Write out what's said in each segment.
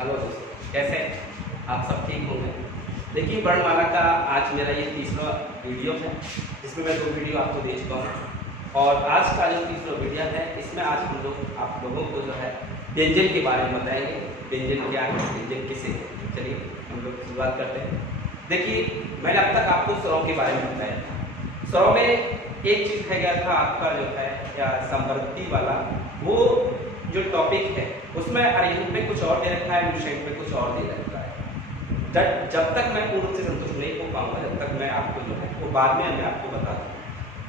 Hello दोस्तों, कैसे हैं आप? सब ठीक होंगे। देखिए, वर्णमाला का आज मेरा ये तीसरा वीडियो है जिसमें मैं 2 वीडियो आपको दे चुका हूँ और आज का जो तीसरा वीडियो है इसमें आज हम लोग आप लोगों को जो है व्यंजन के बारे में बताएंगे। व्यंजन क्या है, व्यंजन किसे कहते हैं। चलिए हम लोग शुरुआत करते हैं। देखिए, मैंने अब तक आपको स्वरों के बारे में बताया था। स्वरों में एक चीज़ रह गया था आपका जो है या संवृद्धि वाला, वो जो टॉपिक है उसमें अरिहंत पे कुछ और दे रखा है, विषय पे कुछ और दे रखा है। जब तक मैं पूर्ण से संतुष्ट नहीं हो पाऊंगा, जब तक मैं आपको जो है वो बाद में मैं आपको बताता हूँ।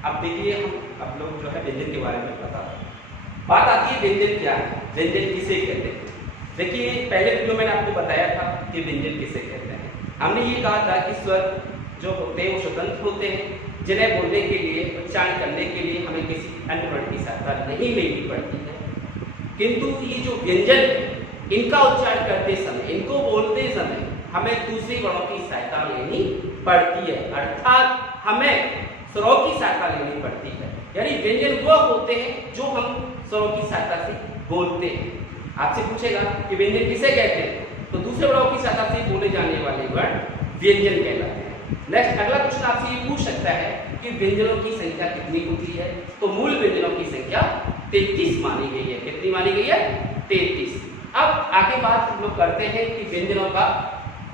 अब देखिए, हम आप लोग जो है व्यंजन के बारे में बताता हूँ। बात आती है व्यंजन क्या है, व्यंजन किसे कहते हैं। देखिए, पहले वीडियो मैंने आपको बताया था कि व्यंजन किसे कहते हैं। हमने ये कहा था कि स्वर जो होते हैं वो स्वतंत्र होते हैं, जिन्हें बोलने के लिए, उच्चारण करने के लिए हमें किसी अन्य वर्ण की सहायता नहीं लेनी पड़ती है। किंतु ये जो व्यंजन है इनका उच्चारण करते समय, इनको बोलते समय हमें दूसरे वर्णों की सहायता लेनी पड़ती है, अर्थात हमें स्वरों की सहायता लेनी पड़ती है। यानी व्यंजन वो होते हैं जो हम स्वरों की सहायता से बोलते हैं। आपसे पूछेगा कि व्यंजन किसे कहते हैं, तो दूसरे वर्णों की सहायता से बोले जाने वाले वर्ण व्यंजन कहलाते हैं। नेक्स्ट अगला क्वेश्चन आपसे ये पूछ सकता है कि व्यंजनों की संख्या कितनी होती है, तो मूल व्यंजनों की संख्या 33 मानी गई है। कितनी मानी गई है? 33। अब आगे बात हम लोग करते हैं कि व्यंजनों का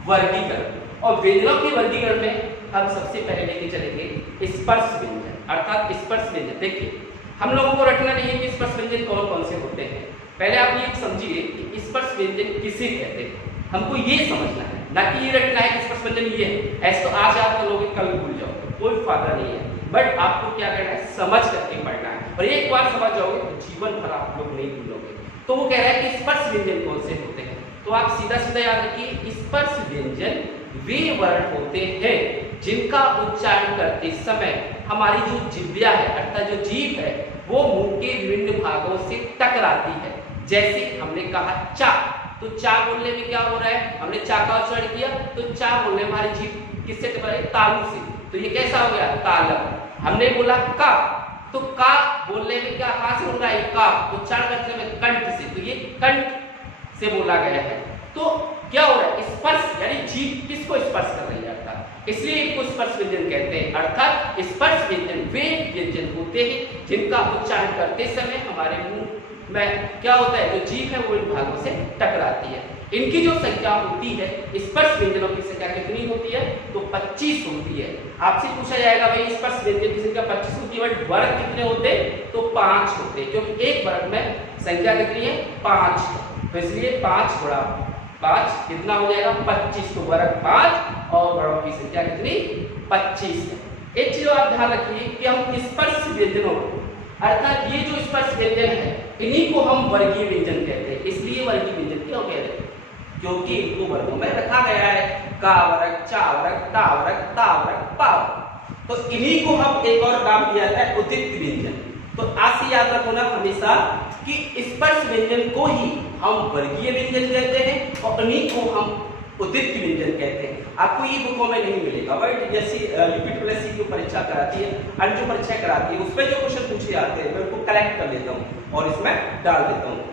वर्गीकरण, और व्यंजनों के वर्गीकरण में हम सबसे पहले लेके चलेंगे स्पर्श व्यंजन, अर्थात स्पर्श व्यंजन। देखिए, हम लोगों को रटना नहीं है कि स्पर्श व्यंजन कौन कौन से होते हैं। पहले आप ये समझिए कि स्पर्श व्यंजन किसे कहते हैं, हमको ये समझना है, ना कि ये रटना है कि स्पर्श व्यंजन ये है। ऐसे तो आज आप लोग कल भूल जाओ, कोई फायदा नहीं है। बट आपको क्या करना है, समझ करके पढ़ना है, और एक बार समझ जाओगे तो जीवन भर आप लोग नहीं भूलोगे। तो वो कह रहा है कि स्पर्श व्यंजन कौन से होते हैं, तो आप सीधा सीधा याद रखिए, स्पर्श व्यंजन वे वर्ण होते हैं जिनका उच्चारण करते समय हमारी जो जिह्वा है, अर्थात जो जीभ है, वो मुंह के विभिन्न भागों से टकराती है। जैसे हमने कहा चा, तो चा बोलने में क्या हो रहा है, हमने चा का उच्चारण किया, तो चा बोलने में हमारी जीभ किससे टकराई? तालु से, तो ये कैसा हो गया? तालव। हमने बोला का, तो का बोलने में क्या, कहां से बोल रहा है? का उच्चारण करते समय कंठ से, तो ये कंठ से बोला गया है। तो क्या हो रहा है? स्पर्श, यानी जीभ किसको स्पर्श कर रही है, अर्थात इसलिए इनको स्पर्श व्यंजन कहते हैं। अर्थात स्पर्श व्यंजन वे व्यंजन होते हैं जिनका उच्चारण करते समय हमारे मुंह में क्या होता है, जो जीभ है वो इन भागों से टकराती है। इनकी जो संख्या होती है, स्पर्श व्यंजनों की संख्या कितनी होती है, तो 25 होती है। आपसे पूछा जाएगा भाई स्पर्श व्यंजन की संख्या 25 होती है, बट वर्ग कितने होते हैं, तो 5 होते हैं, क्योंकि एक वर्ग में संख्या कितनी है? 5, तो इसलिए 5 गुणा 5 कितना हो जाएगा? 25। तो वर्ग 5 और वर्गों की संख्या कितनी? 25 है। एक चीज आप ध्यान रखिए कि हम स्पर्श व्यंजनों, अर्थात ये जो स्पर्श व्यंजन है इन्हीं को हम वर्गीय व्यंजन कहते हैं। इसलिए वर्गीय व्यंजन क्यों कह रहे हैं, क्योंकि इनको वर्गों में रखा गया है, का वर्ग, चा वर्ग, ता वर्ग, ता वर्ग, पा वर्ग। तो इन्हीं को हम एक और नाम दिया जाता है उदित व्यंजन। तो आज से याद रखो ना हमेशा कि स्पर्श व्यंजन को ही हम वर्गीय व्यंजन कहते हैं और इन्हीं को हम उदित व्यंजन कहते हैं। आपको ये बुकों में नहीं मिलेगा, बट जैसे यूपी प्लस सी की परीक्षा कराती है, अन्य जो परीक्षा कराती है, उसमें जो क्वेश्चन पूछे जाते हैं मैं उनको कलेक्ट कर लेता हूँ और इसमें डाल देता हूँ।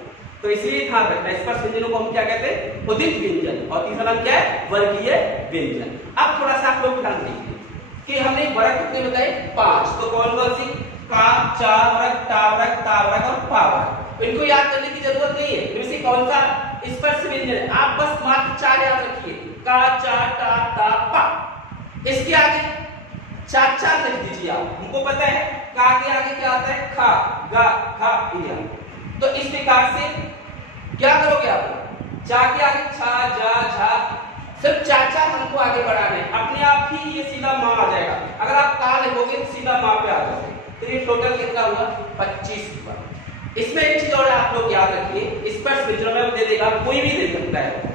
तो इसलिए ध्यान रखना, स्पर्श व्यंजनों को हम क्या कहते हैं? उदित व्यंजन, और तीसरा नाम क्या है? वर्गीय व्यंजन। अब थोड़ा सा आप लोग ध्यान दीजिए कि हमने वर्ग कितने बताए? 5। तो कौन कौन सी? का, चा वर्ग, ता वर्ग, ता वर्ग और पा वर्ग। इनको याद करने की जरूरत नहीं है, इनमें से कौन सा स्पर्श व्यंजन है, आप बस मात्र 4 याद रखिए, का, चा, टा, ता, पा। इसके आगे 4 लिख दीजिए आप, हमको पता है का के आगे क्या आता है? खा, गा, खा, या। तो इस प्रकार से क्या करोगे आप? चा के आगे छा, जा, झा, सिर्फ 4 हमको आगे बढ़ाना है, अपने आप ही ये सीधा मां आ जाएगा। अगर आप का लिखोगे तो सीधा मां पे आ जाओगे। तो ये टोटल कितना हुआ? 25 हुआ। इसमें एक चीज और आप लोग याद रखिए, स्पर्श व्यंजनों में दे देगा, कोई भी दे सकता है।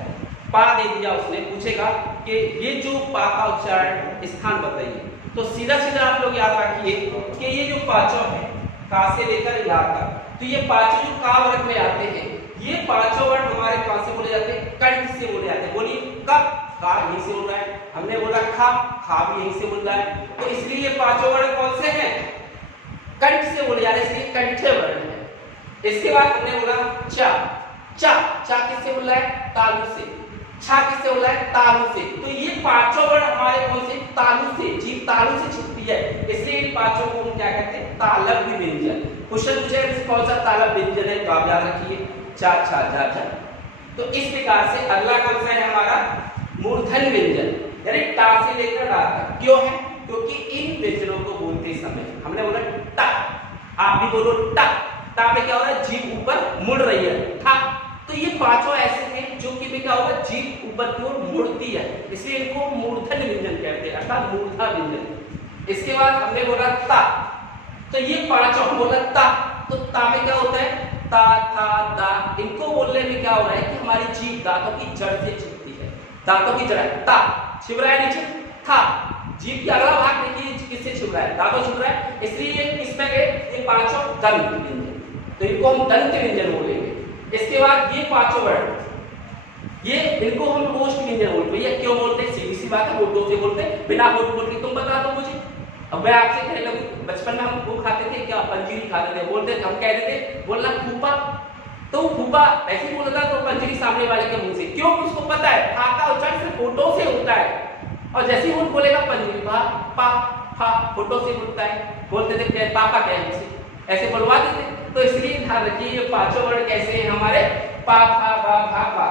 पा दे दिया उसने, पूछेगा कि ये जो पा का उच्चारण स्थान बताइए, तो सीधा सीधा आप लोग याद रखिए कि ये जो पांचों है, का से लेकर या तक, तो ये पांचों जो का वर्ग में आते हैं, ये पांचों वर्ण हमारे कहां से बोले जाते हैं? कंठ से बोले जाते हैं। बोलिए कब? का यहीं से बोल रहा है, हमने बोला खा, खा भी यहीं से बोल रहा है। तो इसलिए ये पांचों वर्ण कौन से हैं? कंठ से बोले जा रहे हैं, इसलिए कंठे वर्ण है। इसके बाद हमने बोला चा, चा, चा किससे बोल रहा है? तालु से। छा किससे बोल रहा है? तालु से। तो ये पांचों वर्ण हमारे कौन से? तालु से, जीभ तालु से छिपती है, इसलिए इन पांचों को हम क्या कहते हैं? तालव्य व्यंजन। क्वेश्चन पूछे कौन सा तालव्य व्यंजन है, तो आप याद रखिए चा, छा, जा, झा। तो इस प्रकार से अगला कौन सा है हमारा? मूर्धन्य व्यंजन, यानी टा से लेकर रा तक। क्यों है? क्योंकि इन व्यंजनों को बोलते समय हमने बोला टा, आप भी बोलो टा, टा पे क्या हो रहा है? जीभ ऊपर मुड़ रही है, था। तो ये पांचों ऐसे हैं जो कि क्या होगा? जीभ ऊपर की ओर मुड़ती है, इसलिए इनको मूर्धन्य व्यंजन कहते हैं, अर्थात मूर्धा व्यंजन। इसके बाद हमने बोला ता, तो ये पांचों हम बोला ता, तो ता में क्या होता है? ता, था, दा। इनको बोलने में क्या हो रहा है कि हमारी जीभ दांतों की जड़ से छिपती है, दांतों की जड़। ता छिप रहा है नीचे, था, जीभ की अगला भाग देखिए किससे छिप रहा है? दांतों छिप रहा है, इसलिए इसमें गए ये पांचों दंत व्यंजन, तो इनको हम दंत व्यंजन बोलेंगे। इसके बाद ये पांचों वर्ण, ये इनको हम ओष्ठ व्यंजन बोलते हैं। ये क्यों बोलते हैं? सीधी सी बात है, होठों से बोलते हैं, बिना होठ बोल के। तुम बता दो मुझे। अब मैं आपसे कहने लगूं, बचपन में हम वो खाते थे क्या? पंजीरी खाते थे, बोलते थे, हम कहते थे बोलना फूफा, तो फूफा ऐसे ही बोलता तो पंजीरी सामने वाले के मुंह से। क्यों? उसको पता है फा का उच्चारण सिर्फ होठों से होता है, और जैसे ही वो बोलेगा पंजीरी पा, पा, फा, होठों से बोलता है। बोलते थे पापा कह हमसे, ऐसे बुलवाते थे। तो इसलिए ध्यान रखिए ये पांचों वर्ण कैसे हैं हमारे? पा, फा, बा, भा, पा,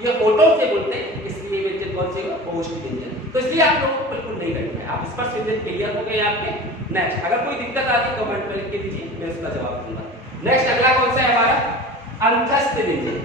ये होठों से बोलते हैं, इसलिए व्यंजन कौन से? ओष्ठ व्यंजन। तो इसलिए आप लोगों को बिल्कुल नहीं रखना है, आप स्पष्ट व्यंजन क्लियर हो गए आपके। नेक्स्ट, अगर कोई दिक्कत आती है कमेंट में लिख के दीजिए, मैं उसका जवाब दूंगा। नेक्स्ट अगला कौन सा है हमारा? अंतस्थ व्यंजन।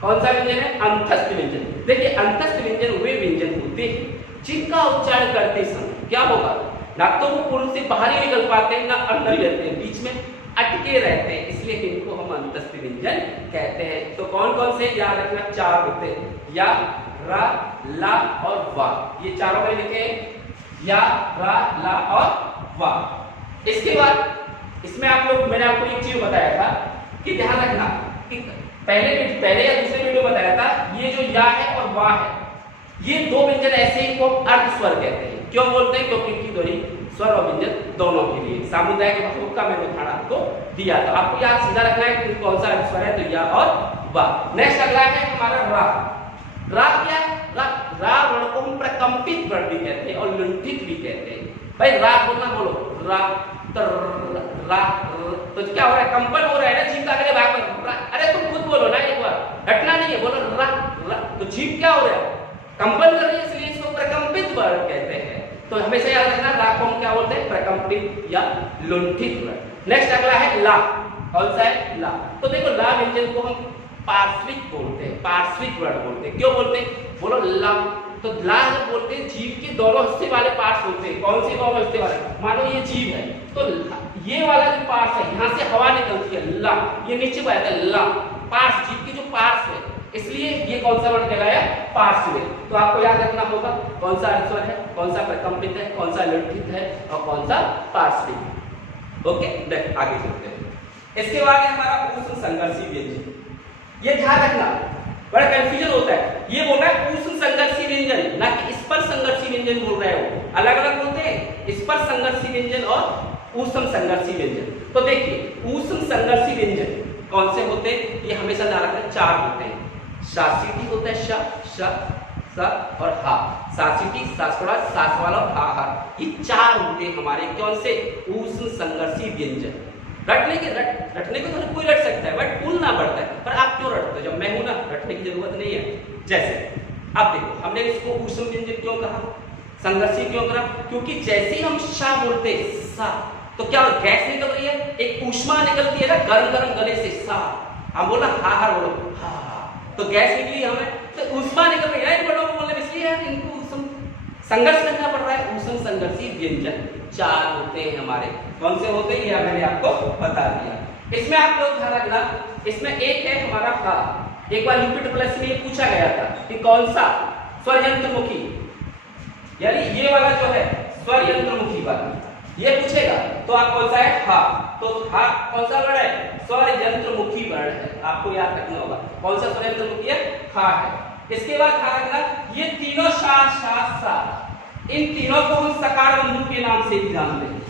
कौन सा व्यंजन है? अंतस्थ व्यंजन। देखिए अंतस्थ व्यंजन वे व्यंजन होते हैं जिनका उच्चारण करते समय क्या होगा? ना तो वो पूर्व से बाहर ही निकल पाते हैं, ना अंदर ही रहते हैं, बीच में अटके रहते हैं, इसलिए इनको हम अंतस्थ व्यंजन कहते हैं। तो कौन कौन से याद रखना? चार होते हैं, या, रा, ला और वा। ये चारों में लिखे या, रा, ला और वा। इसके बाद इसमें आप लोग, मैंने आपको एक चीज बताया था कि ध्यान रखना कि पहले या दूसरे वीडियो बताया था, ये जो या है और वा है, ये दो व्यंजन ऐसे ही को अर्ध स्वर कहते हैं। क्यों बोलते हैं? क्योंकि इनकी ध्वनि स्वर और व्यंजन दोनों के लिए सामुदायिक भाषाओं का मैंने उदाहरण आपको दिया था। आपको याद सीधा रखना है कि कौन सा अर्ध स्वर है, तो या और वा। नेक्स्ट अगला है हमारा रा। रा क्या? रा वर्ण को हम प्रकंपित वर्ण भी कहते हैं और लुंठित भी कहते हैं। भाई रा बोलना, बोलो रा, रा, तो क्या हो रहा है? कंपन हो रहा है ना जीभ का अगले भाग में। अरे तुम खुद बोलो ना एक बार, हटना नहीं है, बोलो रा, रा। तो जीभ क्या हो रहा है? कंपन कर रही है, इसलिए इसको प्रकंपित वर्ण कहते हैं। तो हमेशा याद रखना रा को हम क्या बोलते हैं? प्रकंपित या लुंठित वर्ण। नेक्स्ट अगला है ला। कौन सा है? ला। तो देखो ला व्यंजन को हम पार्श्विक बोलते हैं, पार्श्विक वर्ण बोलते हैं। क्यों बोलते हैं? बोलो ला। तो ला जब बोलते हैं, जीभ के दोनों हिस्से वाले पार्ट्स होते हैं। कौन से दोनों हिस्से वाले? मानो ये जीभ है, तो ये वाला जो पार्ट्स है, यहाँ से हवा निकलती है ला, ये नीचे बहता है ला, पार्ट्स, जीभ के जो पार्ट्स है, इसलिए ये कौन सा वर्ण कहलाया? पार्श्विक। तो आपको याद रखना होगा कौन सा अर्ध स्वर है, कौन सा प्रकंपित है, कौन सा लुंठित है और कौन सा पार्श्विक। ओके, आगे चलते हैं। इसके बाद हमारा ऊष्म संघर्षी व्यंजन। ये ध्यान रखना, बड़ा कंफ्यूजन होता है। ये बोल रहा है ऊष्म संघर्षी व्यंजन, ना कि स्पर्श संघर्षी व्यंजन बोल रहे हो। अलग अलग बोलते हैं, स्पर्श संघर्षी व्यंजन और ऊष्म संघर्षी व्यंजन। तो देखिए ऊष्म संघर्षी व्यंजन कौन से होते हैं? ये हमेशा ध्यान रखना, चार होते हैं। शासीटी होता है, श, श, स और हा। शासीटी, सासवाड़ा, सासवाला और हा, हा। ये चार होते हैं हमारे कौन से? ऊष्म संघर्षी व्यंजन। रटने को तो कोई रट सकता है, बट बोलना पड़ता है। पर आप क्यों रटते हो? जब मैं हूं ना, रटने की जरूरत नहीं है। जैसे अब देखो, हमने इसको ऊष्म व्यंजन क्यों कहा, संघर्षी क्यों कहा? क्योंकि जैसे ही हम शा बोलते सा, तो क्या गैस निकल रही है, एक ऊष्मा निकलती है ना गरम गरम गले से। सा हम बोला हा हा, बोलो हा, तो गैस निकली हमें, तो ऊष्मा निकल रही है। इन वर्णों को बोलने में इसलिए इनको संघर्ष करना पड़ रहा है। ऊष्म संघर्षी व्यंजन चार होते हैं हमारे। कौन से होते हैं? यह मैंने आपको बता दिया। इसमें आप लोग ध्यान रखना, इसमें एक है हमारा हा। एक बार यूपी प्लस में ये पूछा गया था कि कौन सा स्वर यंत्रमुखी, यानी ये वाला जो है स्वर यंत्रमुखी वाला, ये पूछेगा तो आप कौन सा है? हा। तो हा कौन सा वर्ण है? स्वर यंत्रमुखी वर्ण है, आपको याद रखना होगा। कौन सा स्वर यंत्रमुखी है? हा है। इसके बाद ध्यान रखना, ये तीनों शा, शा, सा, इन तीनों को हम सकार बंधु के नाम से भी जानते हैं।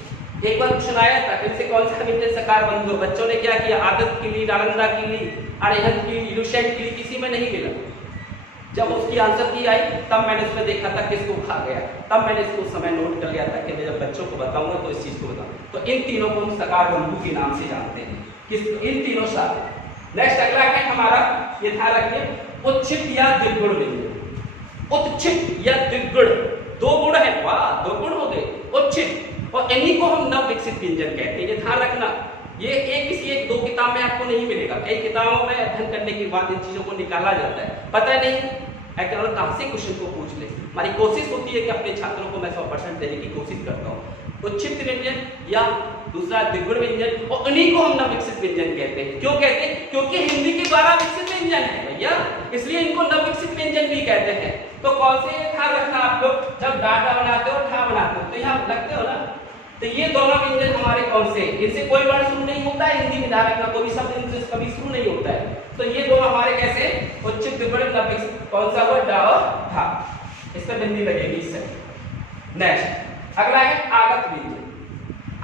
एक बार क्वेश्चन आया था फिर से कौन सा व्यंजन सकार बंधु, बच्चों ने क्या किया, आदत की ली, नालंदा की ली, अरिहंत की ली, इलुशेंट की ली, किसी में नहीं मिला। जब उसकी आंसर की आई तब मैंने उसमें देखा था किसको खा गया, तब मैंने इसको समय नोट कर लिया था कि मैं जब बच्चों को बताऊंगा तो इस चीज को बताऊं। तो इन तीनों को हम सकार बंधु के नाम से जानते हैं, किस इन तीनों शामिल। नेक्स्ट अगला है हमारा, ये ध्यान रखिए, उच्छित या द्विगुण व्यंजन। उत्छित या द्विगुण, दो गुण है, वाह दो गुण हो गए, उच्छित, और इन्हीं को हम नव विकसित व्यंजन कहते हैं। ये ध्यान रखना, ये किसी एक दो किताब में आपको नहीं मिलेगा, कई किताबों में अध्ययन करने के बाद इन चीजों को निकाला जाता है, पता नहीं कहाँ से क्वेश्चन को पूछ ले। हमारी कोशिश होती है कि अपने छात्रों को मैं 100% देने की कोशिश करता हूँ। उच्छित व्यंजन या दूसरा द्विगुण व्यंजन, और उन्हीं को हम नवविकसित व्यंजन कहते हैं। क्यों कहते हैं? क्योंकि हिंदी के 12 विकसित व्यंजन है भैया, इसलिए इनको नवविकसित व्यंजन भी कहते हैं। तो कौन से ध्यान रखना आप लोग, जब डाटा बनाते हो ठा बनाते हो तो यहाँ लगते हो ना, तो ये दोनों व्यंजन हमारे कौन से, इनसे कोई वर्ण शुरू नहीं होता है हिंदी में, ध्यान रखना, कोई भी शब्द इनसे कभी शुरू नहीं होता है। तो ये दोनों हमारे कैसे, उच्छित द्विगुण नवविकसित, कौन सा हुआ, डा और ठा, इस पर बिंदी लगेगी इससे। नेक्स्ट अगला है आगत व्यंजन।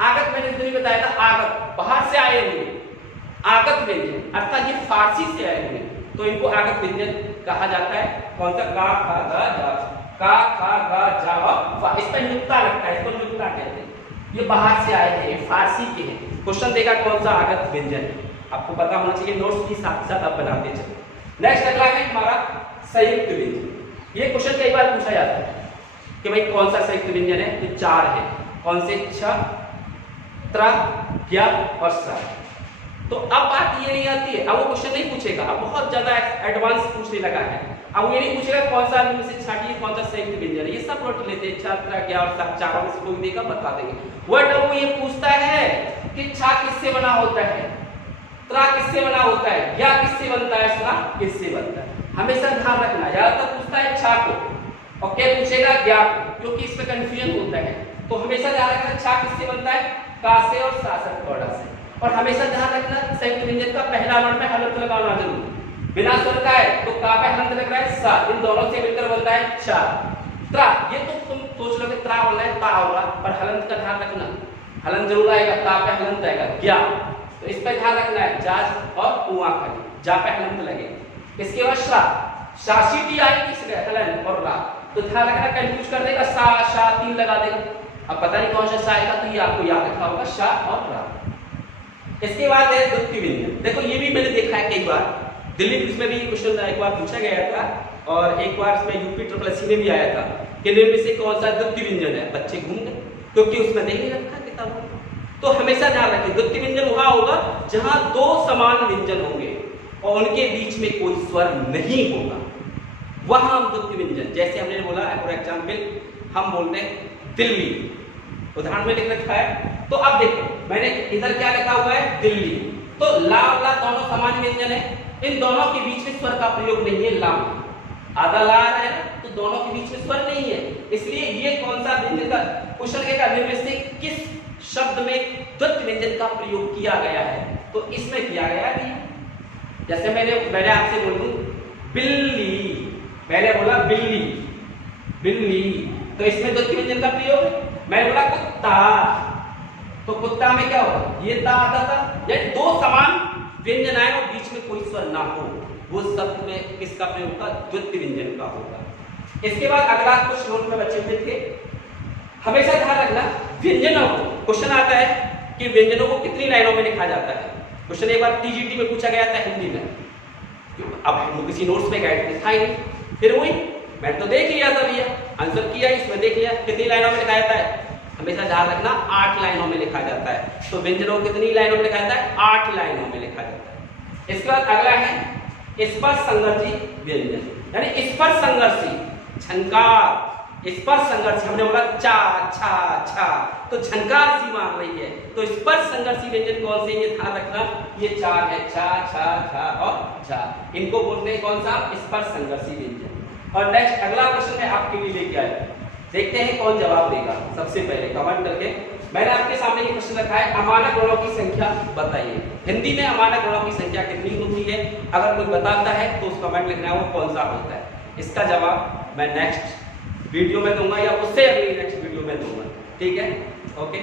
आगत मैंने नहीं बताया था, आगत बाहर से आए हुए आगत व्यंजन, अर्थात ये फारसी से आए हुए, तो इनको आगत व्यंजन कहा जाता है। कौन सा, का खा गा जा, का खा गा जा और इस पर नुक्ता लगता है, इसको नुक्ता कहते हैं। ये बाहर से आए हैं, फारसी के हैं। क्वेश्चन देखा कौन सा आगत व्यंजन, आपको पता होना चाहिए, नोट्स की साथ साथ आप बनाते चलो। नेक्स्ट अगला है हमारा संयुक्त व्यंजन। ये क्वेश्चन कई बार पूछा जाता है कि भाई कौन सा संयुक्त व्यंजन है, तो 4 है, कौन से, छ, त्र, ज्ञ और स। तो अब बात ये नहीं आती है, अब वो क्वेश्चन नहीं पूछेगा, अब बहुत ज्यादा एडवांस पूछने लगा है। अब ये नहीं पूछेगा कौन सा इनमें से छाटिए कौन सा संयुक्त व्यंजन है, ये सब नोट लेते हैं, छ, त्र, ज्ञ और स, चारों में से कोई देगा बता देंगे। बट अब वो ये पूछता है कि छ किससे बना होता है, त्र किससे बना होता है, ज्ञ किससे बनता है, स किससे बनता है। हमेशा ध्यान रखना, ज्यादातर पूछता है छ को और क्या पूछेगा, ज्ञ को, क्योंकि इसमें कंफ्यूजन होता है। तो हमेशा ध्यान रखना छ किससे बनता है, का से और सा से, कोड़ा से। और हमेशा ध्यान रखना संयुक्त व्यंजन का पहला वर्ण में हलंत लगाना जरूर, बिना स्वर का है तो का पे हलंत लग रहा है, सा, इन दोनों से मिलकर बनता है छ। त्रा, ये तो तुम सोच लो कि त्रा बोलना है, ता होगा, पर हलंत का ध्यान रखना, हलंत जरूर आएगा, ता पे हलंत आएगा, ज्ञ, तो इस पे ध्यान रखना है, जाज और कुआं खाली, जा पे हलंत लगे। इसके बाद शा, शाशीटी आएगी इसमें हलन और रा, तो ध्यान रखना कंफ्यूज कर देगा, सा शा 3 लगा देगा, अब पता नहीं कौन सा आएगा, तो ये आपको याद रखना होगा, शा और रा। इसके बाद है द्वितीय व्यंजन। देखो ये भी मैंने देखा है कई बार, दिल्ली पुलिस में भी क्वेश्चन एक बार पूछा गया था, और एक बार इसमें यूपी SSC में भी आया था कि इनमें से कौन सा द्वितीय व्यंजन है, बच्चे घूम गए क्योंकि उसमें नहीं रखा किताबों में। तो हमेशा ध्यान रखें, द्वितीय व्यंजन वहां होगा जहां 2 समान व्यंजन होंगे और उनके बीच में कोई स्वर नहीं होगा, वहां हम द्वितीय व्यंजन, जैसे हमने बोला फॉर एग्जाम्पल हम बोलते हैं दिल्ली, उदाहरण में लिख रखा है। तो अब देखो मैंने इधर क्या लिखा हुआ है, दिल्ली, तो ला और ला दोनों समान व्यंजन है, इन दोनों के बीच में स्वर का प्रयोग नहीं है, ला आधा ला रहा है तो दोनों के बीच में स्वर नहीं है, इसलिए ये कौन सा व्यंजन का क्वेश्चन के करने में से किस शब्द में द्वितीय व्यंजन का प्रयोग किया गया है, तो इसमें किया गया है। जैसे मैंने आपसे बोलूं बिल्ली, मैंने बोला बिल्ली, बिल्ली, तो इसमें द्वितीय व्यंजन का प्रयोग है। मैंने बोला कुत्ता, तो कुत्ता में क्या होगा, ये ता आता था, ये 2 समान व्यंजन आए और बीच में कोई स्वर ना हो, वो शब्द में किसका प्रयोग होगा, द्वितीय व्यंजन का होगा। इसके बाद अगला कुछ नोट में बच्चे थे, हमेशा ध्यान रखना व्यंजनों को, क्वेश्चन आता है कि व्यंजनों को कितनी लाइनों में लिखा जाता है। क्वेश्चन एक बार TGT में पूछा गया था हिंदी में, अब किसी नोट्स में गाइड था ही नहीं, फिर वही मैंने तो देख लिया था भैया, आंसर किया इसमें देख लिया, कितनी लाइनों में लिखा जाता है, हमेशा ध्यान रखना 8 लाइनों में लिखा जाता है। तो व्यंजनों को कितनी लाइनों में लिखा जाता है, 8 लाइनों में लिखा जाता है। इसके बाद अगला है स्पर्श संघर्षी व्यंजन, यानी स्पर्श संघर्षी, झनकार, स्पर्श संघर्ष, हमने बोला चा छा छा, तो झनकार सी मार रही है, तो स्पर्श संघर्षी व्यंजन कौन से, ये ध्यान रखना, ये 4 है, छा छा छा और झा, इनको बोलते हैं कौन सा, स्पर्श संघर्षी व्यंजन। और नेक्स्ट अगला प्रश्न है आपके लिए लेके आया, देखते हैं कौन जवाब देगा। सबसे पहले कमेंट करके मैंने आपके सामने ये प्रश्न रखा है, अमानक गणों की संख्या बताइए। हिंदी में अमानक गणों की संख्या कितनी होती है, अगर कोई बताता है तो उस कमेंट लिखना है वो कौन सा होता है। इसका जवाब मैं नेक्स्ट वीडियो में दूंगा या उससे अगली नेक्स्ट वीडियो में दूंगा, ठीक है, ओके।